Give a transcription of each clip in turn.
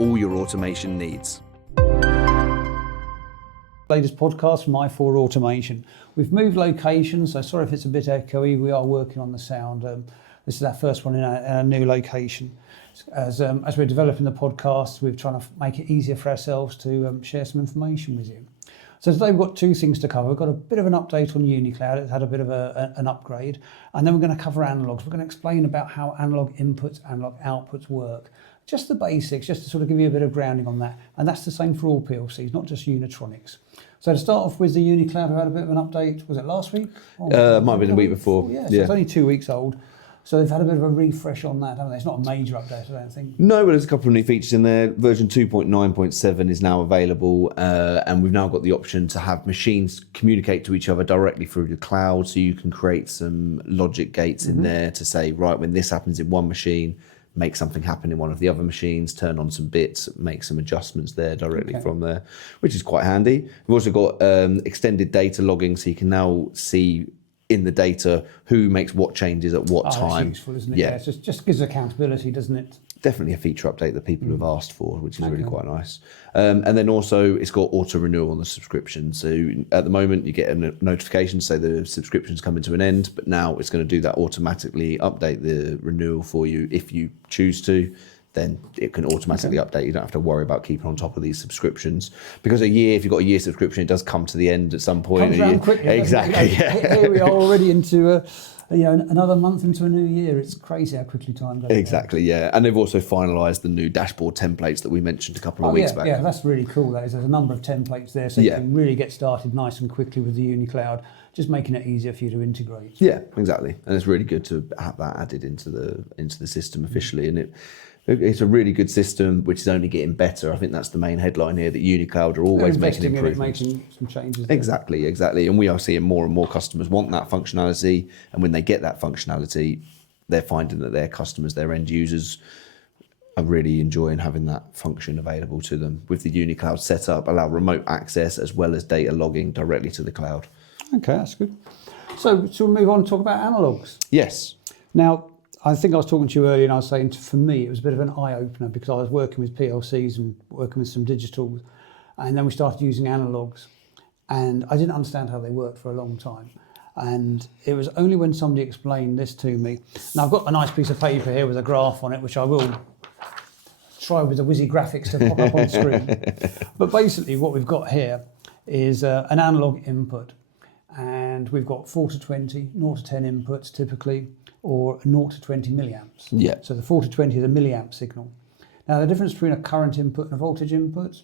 all your automation needs. Latest podcast from i4 Automation. We've moved locations, so sorry if it's a bit echoey. We are working on the sound. This is our first one in our new location. As we're developing the podcast, we're trying to make it easier for ourselves to share some information with you. So today we've got two things to cover. We've got a bit of an update on UniCloud. It's had a bit of an upgrade. And then we're going to cover analogues. We're going to explain about how analog inputs, analog outputs work. Just the basics, just to sort of give you a bit of grounding on that. And that's the same for all PLCs, not just Unitronics. So to start off with the UniCloud, we had a bit of an update. Was it last week? Might have been the week before. Yeah, so it's only 2 weeks old. So they've had a bit of a refresh on that, haven't they? It's not a major update, I don't think. No, but there's a couple of new features in there. Version 2.9.7 is now available, and we've now got the option to have machines communicate to each other directly through the cloud, so you can create some logic gates in there to say, right, when this happens in one machine, make something happen in one of the other machines, turn on some bits, make some adjustments there directly from there, which is quite handy. We've also got extended data logging, so you can now see in the data who makes what changes at what time. That's useful, isn't it? Yeah, it just gives accountability, doesn't it? Definitely a feature update that people have asked for, which is really quite nice. And then also it's got auto renewal on the subscription. So at the moment you get a notification to say the subscription's coming to an end, but now it's going to do that automatically, update the renewal for you if you choose to. Then it can automatically update. You don't have to worry about keeping on top of these subscriptions, because if you've got a year subscription, it does come to the end at some point. Comes around quickly. Exactly. Here we are already into another month into a new year. It's crazy how quickly time goes. Exactly, yeah. And they've also finalised the new dashboard templates that we mentioned a couple of weeks back. Yeah, that's really cool. There's a number of templates there, so you can really get started nice and quickly with the UniCloud, just making it easier for you to integrate. Yeah, exactly. And it's really good to have that added into the system officially, and it's a really good system, which is only getting better. I think that's the main headline here, that UniCloud are always making improvements. Making some changes. Exactly. And we are seeing more and more customers want that functionality. And when they get that functionality, they're finding that their customers, their end users, are really enjoying having that function available to them. With the UniCloud setup, allow remote access as well as data logging directly to the cloud. Okay, that's good. So we'll move on and talk about analogues. Yes. Now, I think I was talking to you earlier and I was saying, for me, it was a bit of an eye-opener, because I was working with PLCs and working with some digitals, and then we started using analogues, and I didn't understand how they worked for a long time. And it was only when somebody explained this to me. Now, I've got a nice piece of paper here with a graph on it, which I will try with the whizzy graphics to pop up on screen. But basically what we've got here is an analog input, and we've got 4 to 20, 0 to 10 inputs typically, or 0 to 20 milliamps. Yeah. So the 4 to 20 is a milliamp signal. Now the difference between a current input and a voltage input,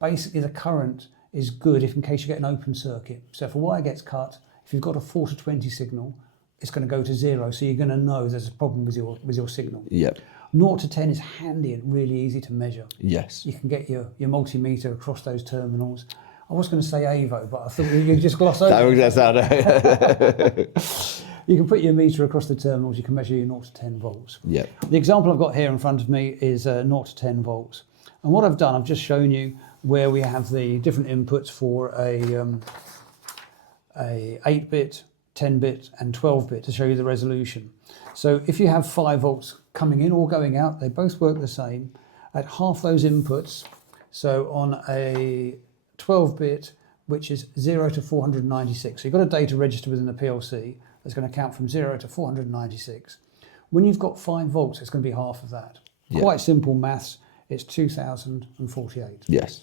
basically the current is good if in case you get an open circuit. So if a wire gets cut, if you've got a 4 to 20 signal, it's going to go to 0. So you're going to know there's a problem with your signal. Yep. 0 to 10 is handy and really easy to measure. Yes. You can get your multimeter across those terminals. I was going to say AVO, but I thought you could just gloss over it. You can put your meter across the terminals, you can measure your 0 to 10 volts. Yep. The example I've got here in front of me is 0 to 10 volts. And what I've done, I've just shown you where we have the different inputs for a 8-bit, 10-bit and 12-bit to show you the resolution. So if you have 5 volts coming in or going out, they both work the same at half those inputs. So on a 12-bit, which is 0 to 496. So you've got a data register within the PLC that's going to count from 0 to 496. When you've got 5 volts, it's going to be half of that. Yeah. Quite simple maths. It's 2048. Yes.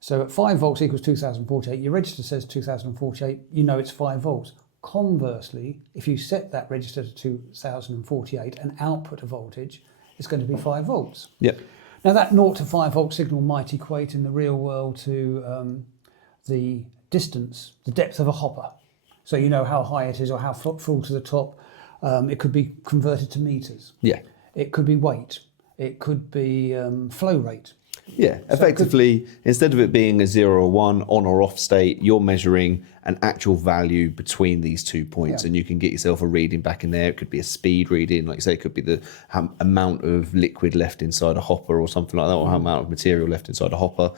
So at 5 volts equals 2048, your register says 2048, you know it's 5 volts. Conversely, if you set that register to 2048 and output a voltage, it's going to be 5 volts. Yep. Now that 0 to 5 volt signal might equate in the real world to the distance, the depth of a hopper. So you know how high it is or how full to the top. It could be converted to meters. Yeah. It could be weight. It could be flow rate. Yeah, effectively, instead of it being a 0 or 1 on or off state, you're measuring an actual value between these 2 points, and you can get yourself a reading back in there. It could be a speed reading, like you say, it could be the amount of liquid left inside a hopper or something like that, or how amount of material left inside a hopper.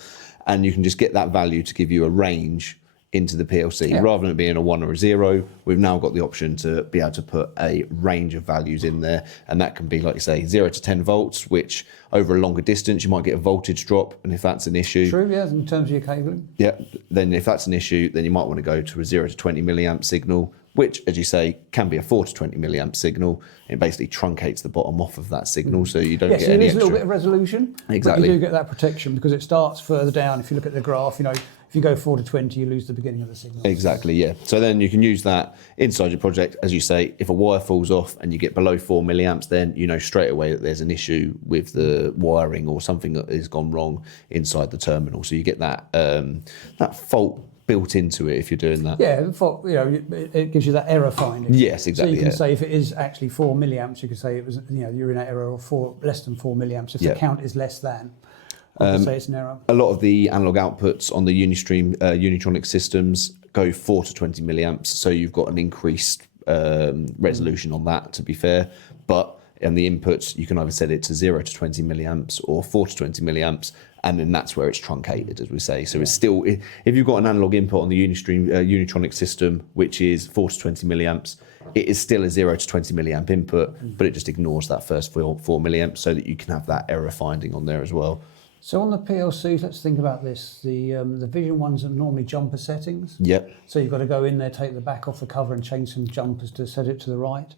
And you can just get that value to give you a range into the PLC. Rather than it being a 1 or a 0, we've now got the option to be able to put a range of values in there. And that can be, like you say, 0 to 10 volts, which over a longer distance, you might get a voltage drop. And if that's an issue... True, yeah, in terms of your cabling. Yeah, then if that's an issue, then you might want to go to a 0 to 20 milliamp signal, which, as you say, can be a 4 to 20 milliamp signal. It basically truncates the bottom off of that signal, so you don't get so any you lose extra. a little bit of resolution, Exactly. but you do get that protection because it starts further down. If you look at the graph, if you go 4 to 20, you lose the beginning of the signal. Exactly, yeah. So then you can use that inside your project. As you say, if a wire falls off and you get below 4 milliamps, then you know straight away that there's an issue with the wiring or something that has gone wrong inside the terminal. So you get that that fault built into it if you're doing that. Yeah, it gives you that error finding. Yes, exactly. So you can say if it is actually 4 milliamps, you could say it was, you're in that error of less than 4 milliamps. If the count is less than, I would say it's an error. A lot of the analog outputs on the Unistream Unitronic systems go 4 to 20 milliamps, so you've got an increased resolution on that, to be fair. But on the inputs, you can either set it to 0 to 20 milliamps or 4 to 20 milliamps, and then that's where it's truncated, as we say. So it's still, if you've got an analog input on the Unistream Unitronic system, which is 4 to 20 milliamps, it is still a 0 to 20 milliamp input, but it just ignores that first 4 milliamps so that you can have that error finding on there as well. So on the PLCs, let's think about this. The Vision ones are normally jumper settings. Yep. So you've got to go in there, take the back off the cover and change some jumpers to set it to the right.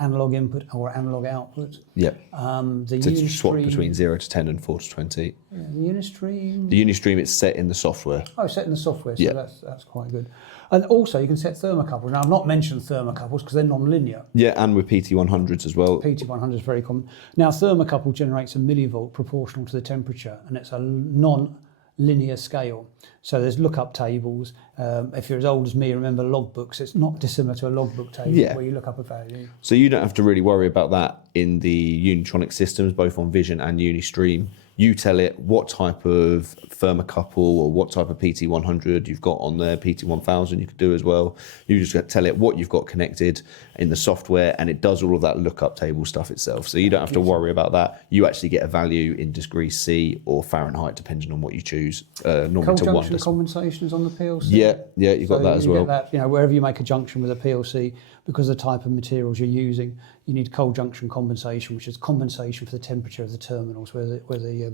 Analog input or analog output. Yep. The To Unistream, swap between 0 to 10 and 4 to 20. the Unistream. The Unistream, it's set in the software. Oh, set in the software, so Yeah. that's quite good. And also you can set thermocouples. Now I've not mentioned thermocouples because they're non-linear. Yeah, and with PT100s as well. PT100 is very common. Now thermocouple generates a millivolt proportional to the temperature, and it's a non-linear scale. So there's lookup tables. If you're as old as me, remember logbooks. It's not dissimilar to a logbook table where you look up a value. So you don't have to really worry about that in the Unitronic systems, both on Vision and Unistream. You tell it what type of thermocouple or what type of PT100 you've got on there, PT1000 you could do as well. You just tell it what you've got connected in the software, and it does all of that lookup table stuff itself. So you don't have to worry about that. You actually get a value in degrees C or Fahrenheit, depending on what you choose. Normally Cold to junction 1 compensations on the PLC. Yeah, you've got that as well. Get that, wherever you make a junction with a PLC, because of the type of materials you're using, you need cold junction compensation, which is compensation for the temperature of the terminals where the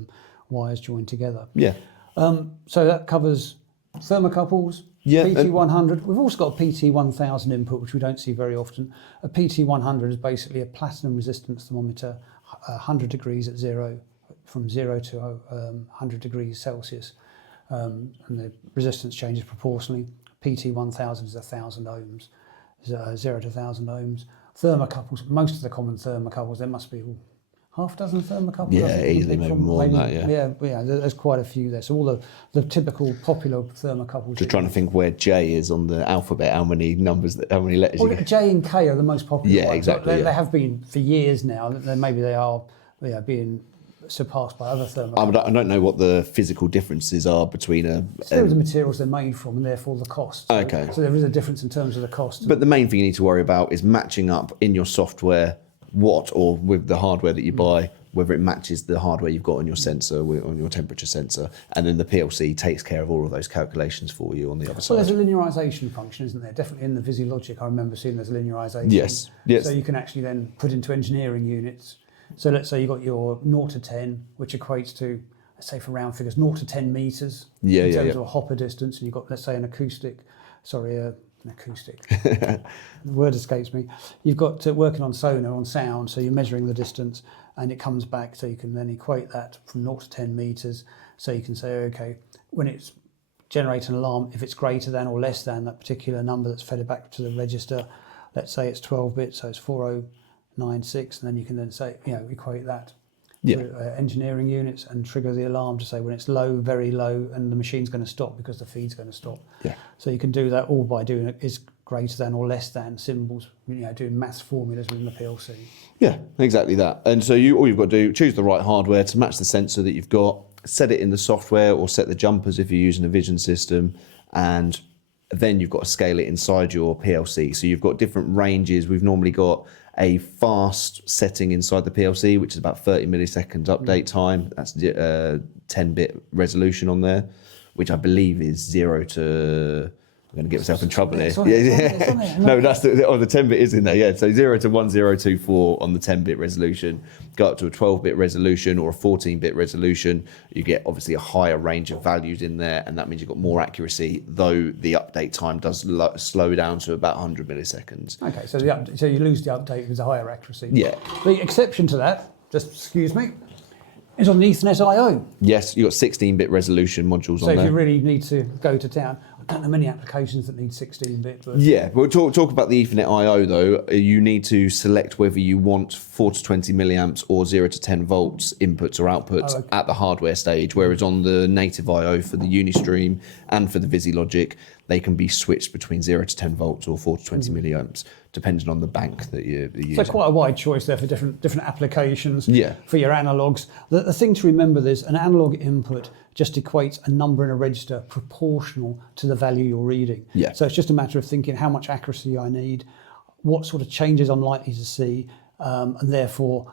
wires join together. Yeah. So that covers thermocouples, Yeah, PT100. We've also got a PT1000 input, which we don't see very often. A PT100 is basically a platinum resistance thermometer, 100 degrees at zero, from 0 to 100 degrees Celsius. And the resistance changes proportionally. PT1000 is 1,000 ohms, 0 to 1,000 ohms. Thermocouples, most of the common thermocouples, there must be half a dozen thermocouples. Yeah, easily, maybe more than that, yeah. Yeah, there's quite a few there. So all the typical popular thermocouples. Just trying to think where J is on the alphabet, how many letters you get. J and K are the most popular Yeah, ones. exactly. They have been for years now. Maybe they are being surpassed by other thermocouples. I don't know what the physical differences are between Still the materials they're made from, and therefore the cost. Okay. So there is a difference in terms of the cost. But the main thing you need to worry about is matching up in your software or with the hardware that you buy, whether it matches the hardware you've got on your sensor, on your temperature sensor, and then the PLC takes care of all of those calculations for you on the other side. Well, there's a linearization function, isn't there? Definitely in the VisiLogic, I remember seeing there's a linearization. Yes. So you can actually then put into engineering units. So let's say you've got your 0 to 10, which equates to, let's say for round figures, 0 to 10 meters in terms of a hopper distance, and you've got, let's say, an acoustic. The word escapes me. You've got working on sonar, on sound, so you're measuring the distance, and it comes back, so you can then equate that from 0 to 10 meters. So you can say, okay, when it's generating an alarm, if it's greater than or less than that particular number that's fed back to the register, let's say it's 12 bits, so it's 4096, and then you can then say, equate that to engineering units and trigger the alarm to say when it's low, very low, and the machine's going to stop because the feed's going to stop. Yeah. So you can do that all by doing it is greater than or less than symbols, doing maths formulas within the PLC. Yeah, exactly that. And so all you've got to do, choose the right hardware to match the sensor that you've got, set it in the software or set the jumpers if you're using a vision system, and then you've got to scale it inside your PLC. So you've got different ranges. We've normally got a fast setting inside the PLC, which is about 30 milliseconds update time. That's 10-bit resolution on there, which I believe is 0 to I'm going to get myself in trouble here. It's on it. No, that's the 10-bit is in there. Yeah, so 0 to 1024 on the 10-bit resolution. Go up to a 12-bit resolution or a 14-bit resolution. You get obviously a higher range of values in there, and that means you've got more accuracy. Though the update time does slow down to about 100 milliseconds. Okay, so you lose the update with a higher accuracy. Yeah. The exception to that, just excuse me, is on the Ethernet I/O. Yes, you've got 16-bit resolution modules So on if there. you really need to go to town, I don't know many applications that need 16-bit. But Yeah, we'll talk about the Ethernet I/O though. You need to select whether you want 4 to 20 milliamps or 0 to 10 volts inputs or outputs at the hardware stage, whereas on the native I/O for the Unistream and for the VisiLogic, they can be switched between 0 to 10 volts or 4 to 20 milliamps, depending on the bank that you're using. So quite a wide choice there for different applications. Yeah. For your analogues, the thing to remember is an analog input just equates a number in a register proportional to the value you're reading. Yeah. So it's just a matter of thinking how much accuracy I need, what sort of changes I'm likely to see, and therefore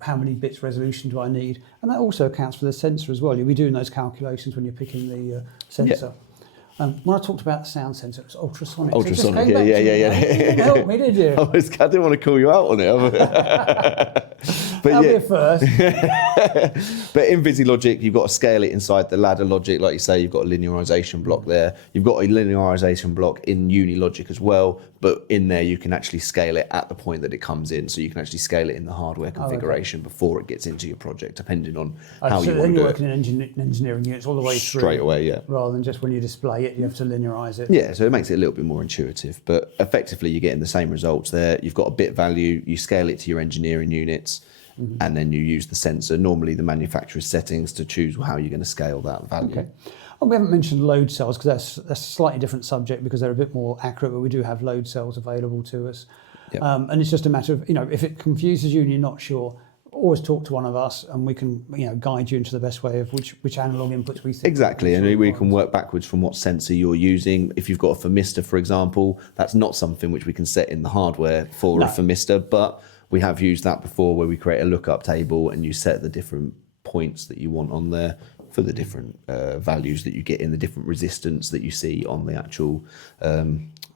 how many bits resolution do I need, and that also accounts for the sensor as well. You'll be doing those calculations when you're picking the sensor. When I talked about the sound sensor, it was ultrasonic. Ultrasonic, yeah. yeah. You didn't help me, did you? I didn't want to call you out on it. But That'll be a first. But in VisiLogic, you've got to scale it inside the ladder logic. Like you say, you've got a linearization block there. You've got a linearization block in UniLogic as well. But in there, you can actually scale it at the point that it comes in. So you can actually scale it in the hardware configuration before it gets into your project, depending on how you want to do it. So then you're working in engineering units all the way through. Straight away, yeah. Rather than just when you display it, you have to linearize it. Yeah, so it makes it a little bit more intuitive. But effectively, you're getting the same results there. You've got a bit value. You scale it to your engineering units. And then you use the sensor, normally the manufacturer's settings, to choose how you're going to scale that value. Okay. Well, we haven't mentioned load cells because that's a slightly different subject because they're a bit more accurate, but we do have load cells available to us. Yep. And it's just a matter of, if it confuses you and you're not sure, always talk to one of us and we can guide you into the best way of which analog inputs we think. Exactly, and we can work backwards from what sensor you're using. If you've got a thermistor, for example, that's not something which we can set in the hardware for a thermistor, but we have used that before where we create a lookup table and you set the different points that you want on there for the different values that you get in the different resistance that you see on the actual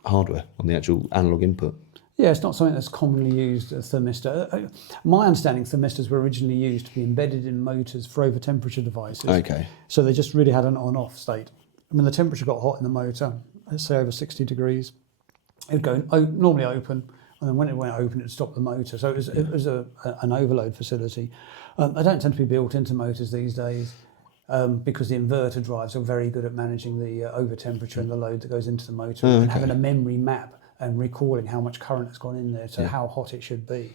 hardware, on the actual analog input. Yeah, it's not something that's commonly used, a thermistor. My understanding, thermistors were originally used to be embedded in motors for over temperature devices. Okay. So they just really had an on-off state. When the temperature got hot in the motor, let's say over 60 degrees, it would go normally open, and then when it went open, it would stop the motor. So it was an overload facility. They don't tend to be built into motors these days because the inverter drives are very good at managing the over temperature and the load that goes into the motor and having a memory map and recalling how much current has gone in there, so how hot it should be.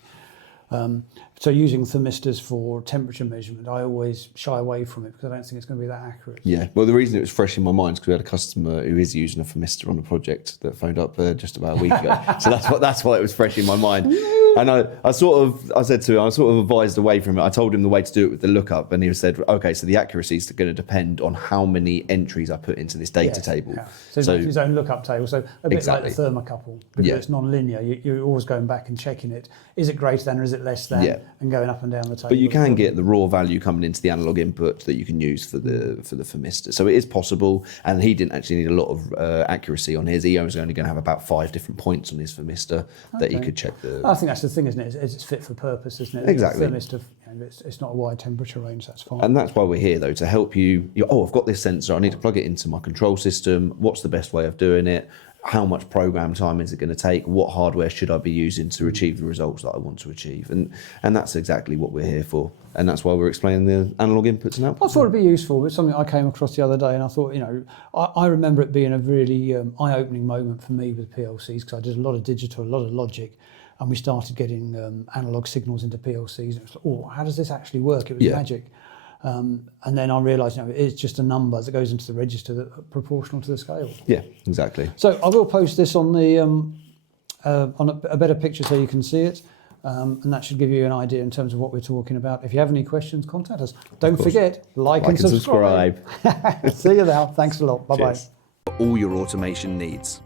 So using thermistors for temperature measurement, I always shy away from it because I don't think it's going to be that accurate. Yeah, well, the reason it was fresh in my mind is because we had a customer who is using a thermistor on a project that phoned up just about a week ago. So that's why it was fresh in my mind. And I said to him, I sort of advised away from it. I told him the way to do it with the lookup, and he said, okay, so the accuracy is going to depend on how many entries I put into this data table. Yeah. So his own lookup table. So a bit like the thermocouple, because it's non-linear. You're always going back and checking it. Is it greater than or is it less than? Yeah. And going up and down the table. But you can get the raw value coming into the analog input that you can use for the thermistor. So it is possible, and he didn't actually need a lot of accuracy on his. He was only going to have about 5 different points on his thermistor that he could check the. I think that's the thing, isn't it? It's fit for purpose, isn't it? Exactly. The thermistor, it's not a wide temperature range. That's fine. And that's why we're here, though, to help you. I've got this sensor. I need to plug it into my control system. What's the best way of doing it? How much program time is it going to take? What hardware should I be using to achieve the results that I want to achieve? And that's exactly what we're here for. And that's why we're explaining the analog inputs and outputs. I thought it'd be useful. It's something I came across the other day, and I thought, I remember it being a really eye-opening moment for me with PLCs because I did a lot of digital, a lot of logic, and we started getting analog signals into PLCs. And it was like, how does this actually work? It was magic. And then I realised, it's just a number that goes into the register that proportional to the scale. Yeah, exactly. So I will post this on the on a better picture so you can see it, and that should give you an idea in terms of what we're talking about. If you have any questions, contact us. Don't forget, like and subscribe. See you now. Thanks a lot. Bye bye. All your automation needs.